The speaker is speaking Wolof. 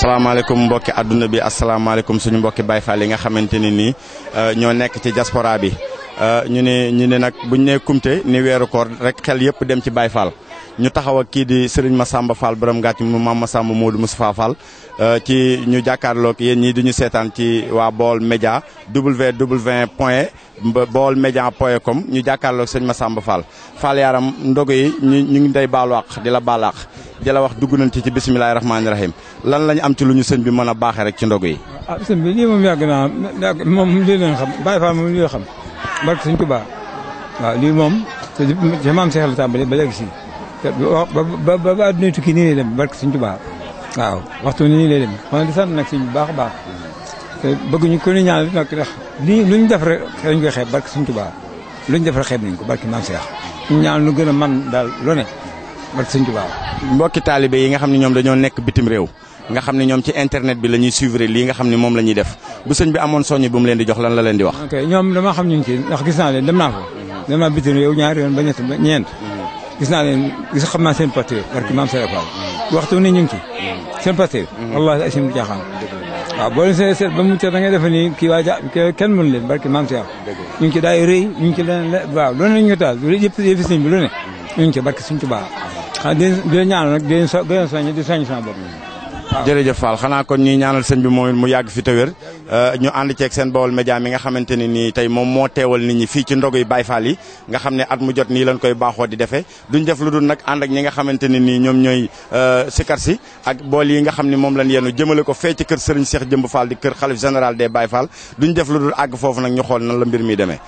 salaamaaleykum mbokki àdduna bi asalaamaaleykum suñu mbokki Baye Fall yi nga xamante ne nii ñoo nekk ci diaspora bi ñu ne nag buñ ne kumte ni weeru koor rek xel yëpp dem ci Baye Fall ñu taxaw ak kii di Serigne Massamba Fall borom gàcc mu Mame Massamba Modou Moustapha Fall ci ñu jàkkaarloog yéen ñii di ñu seetaan ci waa Baol Média www.baolmedia.com ñu jàkkaarloog sëñ Massamba Fall Fall yaram ndogu yi ñu ngi day baalu àq di la baal àq di la wax dugg nañ ci bisimilahi rahmaani rahim lan lañ am ci lu ñu sëñ bi mën a baaxee rek ci ndogu yi. ah sëñ bi lii moom yàgg naa moom lii leen xam Baye Fall moom lii la xam barke sëñ Tuubaa waaw lii moom te maam Cheikh la tàmbali ba léegi si ba adduna tukki nii lay dem barke sëñ Tuubaa waaw waxtu nii lay dem xam di sant nag sëñ bu baax a baax te bëgguñu ko ñu ñaanal nag ndax lii lu ñu def rek dañ koy xeeb barke sëñ Tuubaa lu ñu def rek xeeb nañ ko barke maam Cheikh ñu ñaan lu gën a man daal lu ne barke sëñ Tuubaa. mbokki taalibe yi nga xam ne ñoom dañoo nekk bitim réew nga xam ne ñoom ci internet bi la ñuy suivre lii nga xam ne moom la ñuy def bu sëñ bi amoon soññi bu mu leen di jox lan la leen di wax. ok ñoom dama xam ñu ngi ci ndax gis naa leen dem naa fa dem naa bitim réew ñaari yoon ba ñett ba ñeent gis naa leen xam naa seen pasteur barke maam Cheikh Fall waxtu ni ñu ngi ci seen pasteur wallahi asim du jaaxaan waaw boo leen seet ba mu da ngay defe ni kii waa kenn mënu leen barke maam Cheikh ñu ngi ci daay rëy ñu ngi ci leen waaw loolu lañu ñu taal yëpp sëñ bi lu ne ñu ngi ci barke suñ Tuubaa di ñaanal nag di soññ di soññ sama bopp. jërëjëf Fall xanaa kon ñuy ñaanal sëñ bi moom mu yàgg fi te wér ñu ànd ceeg seen Baol Média mi nga xamante ne nii tey moom moo teewal nit ñi fii ci ndogu yi Baye Fall yi nga xam ne at mu jot nii lañ koy baaxoo di defee duñ def lu dul nag ànd ak ñi nga xamante ne nii ñoom ñooy sikar si ak bool yi nga xam ne moom lañ yenu jëmale ko fee ci kër Serigne Cheikh Jëmb Fall di kër xalif général des Baye Fall duñ def lu dul àgg foofu nag ñu xool nan la mbir mi demee.